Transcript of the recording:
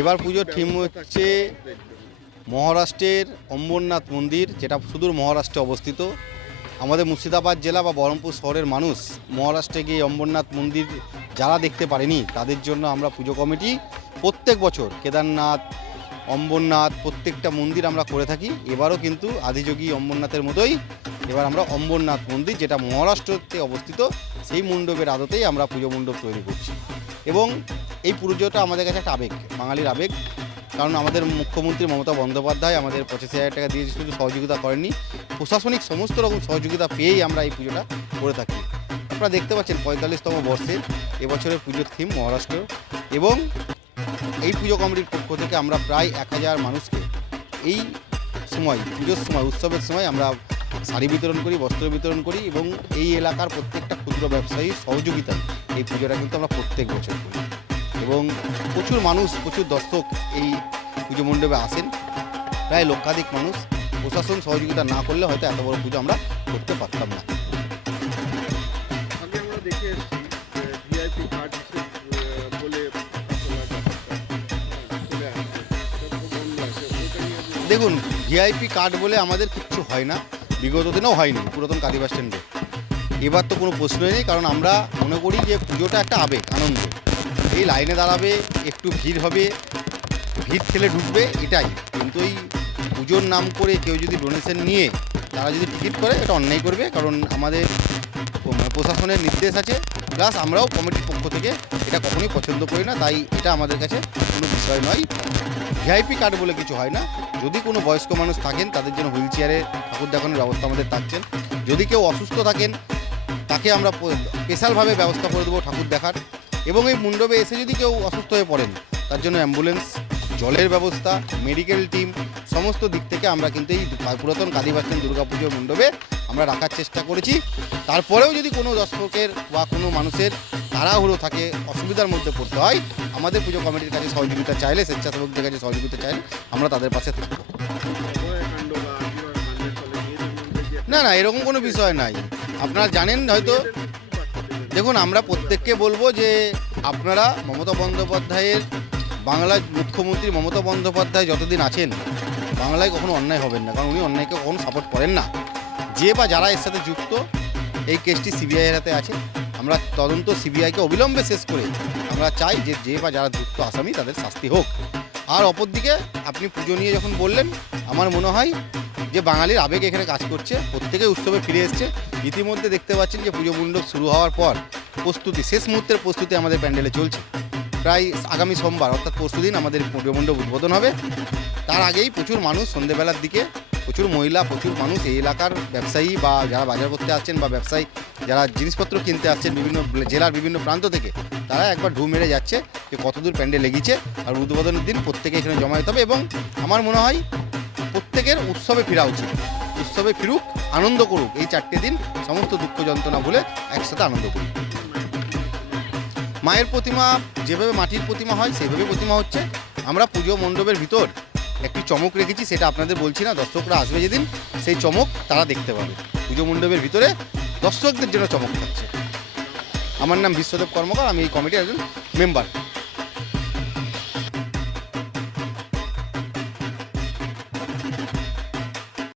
এবার পুজোর থিম হচ্ছে মহারাষ্ট্রের অম্বরনাথ মন্দির, যেটা সুদূর মহারাষ্ট্রে অবস্থিত। আমাদের মুর্শিদাবাদ জেলা বা বহরমপুর শহরের মানুষ মহারাষ্ট্রে গিয়ে অম্বরনাথ মন্দির যারা দেখতে পারেনি, তাদের জন্য আমরা পুজো কমিটি প্রত্যেক বছর কেদারনাথ, অম্বরনাথ প্রত্যেকটা মন্দির আমরা করে থাকি। এবারও কিন্তু আদিযোগী অম্বরনাথের মতোই এবার আমরা অম্বরনাথ মন্দির, যেটা মহারাষ্ট্রতে অবস্থিত, সেই মণ্ডপের আদতেই আমরা পুজো মণ্ডপ তৈরি করছি। এবং এই পুজোটা আমাদের কাছে একটা আবেগ, বাঙালির আবেগ। কারণ আমাদের মুখ্যমন্ত্রী মমতা বন্দ্যোপাধ্যায় আমাদের পঁচিশ হাজার টাকা দিয়ে শুধু সহযোগিতা করেনি প্রশাসনিক সমস্ত রকম সহযোগিতা পেয়েই আমরা এই পুজোটা করে থাকি। আপনারা দেখতে পাচ্ছেন পঁয়তাল্লিশতম বর্ষে এবছরের পুজোর থিম মহারাষ্ট্র। এবং এই পুজো কমিটির পক্ষ থেকে আমরা প্রায় এক হাজার মানুষকে এই সময়, পুজোর সময়, উৎসবের সময় আমরা শাড়ি বিতরণ করি, বস্ত্র বিতরণ করি এবং এই এলাকার প্রত্যেকটা ক্ষুদ্র ব্যবসায়ীর সহযোগিতায় এই পুজোটা কিন্তু আমরা প্রত্যেক বছর করি। এবং প্রচুর মানুষ প্রচুর দর্শক এই পুজো মণ্ডপে আসেন। প্রায় লক্ষাধিক মানুষ। প্রশাসন সহযোগিতা না করলে হয়তো এত বড় পুজো আমরা করতে পারতাম না। দেখুন ভিআইপি কার্ড বলে আমাদের কিচ্ছু হয় না। বিগত দিনেও হয়নি পুরাতন কালী বাস স্ট্যান্ডে এবার তো কোনো প্রশ্নই নেই কারণ আমরা মনে করি যে পুজোটা একটা আবেগ আনন্দ। এই লাইনে দাঁড়াবে, একটু ভিড় হবে, ভিড় ঠেলে ঢুকবে, এটাই। কিন্তু এই পুজোর নাম করে কেউ যদি ডোনেশন নিয়ে তারা যদি টিকিট করে, এটা অন্যায় করবে, কারণ আমাদের প্রশাসনের নির্দেশ আছে। প্লাস আমরাও কমিটির পক্ষ থেকে এটা কখনোই পছন্দ করি না, তাই এটা আমাদের কাছে কোনো বিষয় নয়। ভিআইপি কার্ড বলে কিছু হয় না। যদি কোনো বয়স্ক মানুষ থাকেন, তাদের জন্য হুইল চেয়ারে ঠাকুর দেখানোর ব্যবস্থা আমাদের থাকছেন যদি কেউ অসুস্থ থাকেন, তাকে আমরা স্পেশালভাবে ব্যবস্থা করে দেবো ঠাকুর দেখার। এবং এই মণ্ডপে এসে যদি কেউ অসুস্থ হয়ে পড়েন, তার জন্য অ্যাম্বুলেন্স, জলের ব্যবস্থা, মেডিকেল টিম, সমস্ত দিক থেকে আমরা কিন্তু এই পুরাতন কালীবাসন দুর্গাপুজোর মণ্ডপে আমরা রাখার চেষ্টা করেছি। তারপরেও যদি কোনো দর্শকের বা কোনো মানুষের তাড়াহুড়ো থাকে, অসুবিধার মধ্যে পড়তে হয়, আমাদের পুজো কমিটির কাছে সহযোগিতা চাইলে, স্বেচ্ছাসেবকদের কাছে সহযোগিতা চাইলে আমরা তাদের পাশে থাকব। না না, এরকম কোনো বিষয় নাই। আপনারা জানেন হয়তো দেখুন আমরা প্রত্যেককে বলব যে আপনারা মমতা বন্দ্যোপাধ্যায়ের বাংলার মুখ্যমন্ত্রী মমতা বন্দ্যোপাধ্যায় যতদিন আছেন বাংলায় কখনো অন্যায় হবেন না কারণ উনি অন্যায়কে কখনো সাপোর্ট করেন না। যে বা যারা এর সাথে যুক্ত এই কেসটি সিবিআইয়ের হাতে আছে। আমরা তদন্ত সিবিআইকে অবিলম্বে শেষ করে আমরা চাই যে যে বা যারা যুক্ত আসামি তাদের শাস্তি হোক। আর অপরদিকে আপনি পুজো নিয়ে যখন বললেন, আমার মনে হয় যে বাঙালির আবেগ এখানে কাজ করছে। প্রত্যেকে উৎসবে ফিরে এসছে। ইতিমধ্যে দেখতে পাচ্ছেন যে পুজো মণ্ডপ শুরু হওয়ার পর প্রস্তুতি, শেষ মুহূর্তের প্রস্তুতি আমাদের প্যান্ডেলে চলছে। প্রায় আগামী সোমবার, অর্থাৎ পরশু দিন আমাদের পুজো মণ্ডপ উদ্বোধন হবে। তার আগেই প্রচুর মানুষ সন্ধেবেলার দিকে প্রচুর মহিলা, প্রচুর মানুষ এই এলাকার ব্যবসায়ী বা যারা বাজার করতে আসছেন বা ব্যবসায়ী, যারা জিনিসপত্র কিনতে আসছেন বিভিন্ন জেলার বিভিন্ন প্রান্ত থেকে, তারা একবার ঢু মেরে যাচ্ছে যে কতদূর প্যান্ডেল লেগেছে আর উদ্বোধনের দিন প্রত্যেকে এখানে জমায়েত হবে এবং আমার মনে হয় প্রত্যেকের উৎসবে ফেরা উচিত। উৎসবে ফিরুক, আনন্দ করুক, এই চারটে দিন সমস্ত দুঃখ যন্ত্রণা ভুলে একসাথে আনন্দ করুক মায়ের প্রতিমা, যেভাবে মাটির প্রতিমা হয় সেভাবে প্রতিমা হচ্ছে, আমরা পুজো মণ্ডপের ভিতর একটি চমক রেখেছি, সেটা আপনাদের বলছি না, দর্শকরা আসবে যেদিন, সেই চমক তারা দেখতে পাবে। পুজো মণ্ডপের ভিতরে দর্শকদের জন্য চমক থাকছে। আমার নাম বিশ্বদেব কর্মকার, আমি এই কমিটির একজন মেম্বার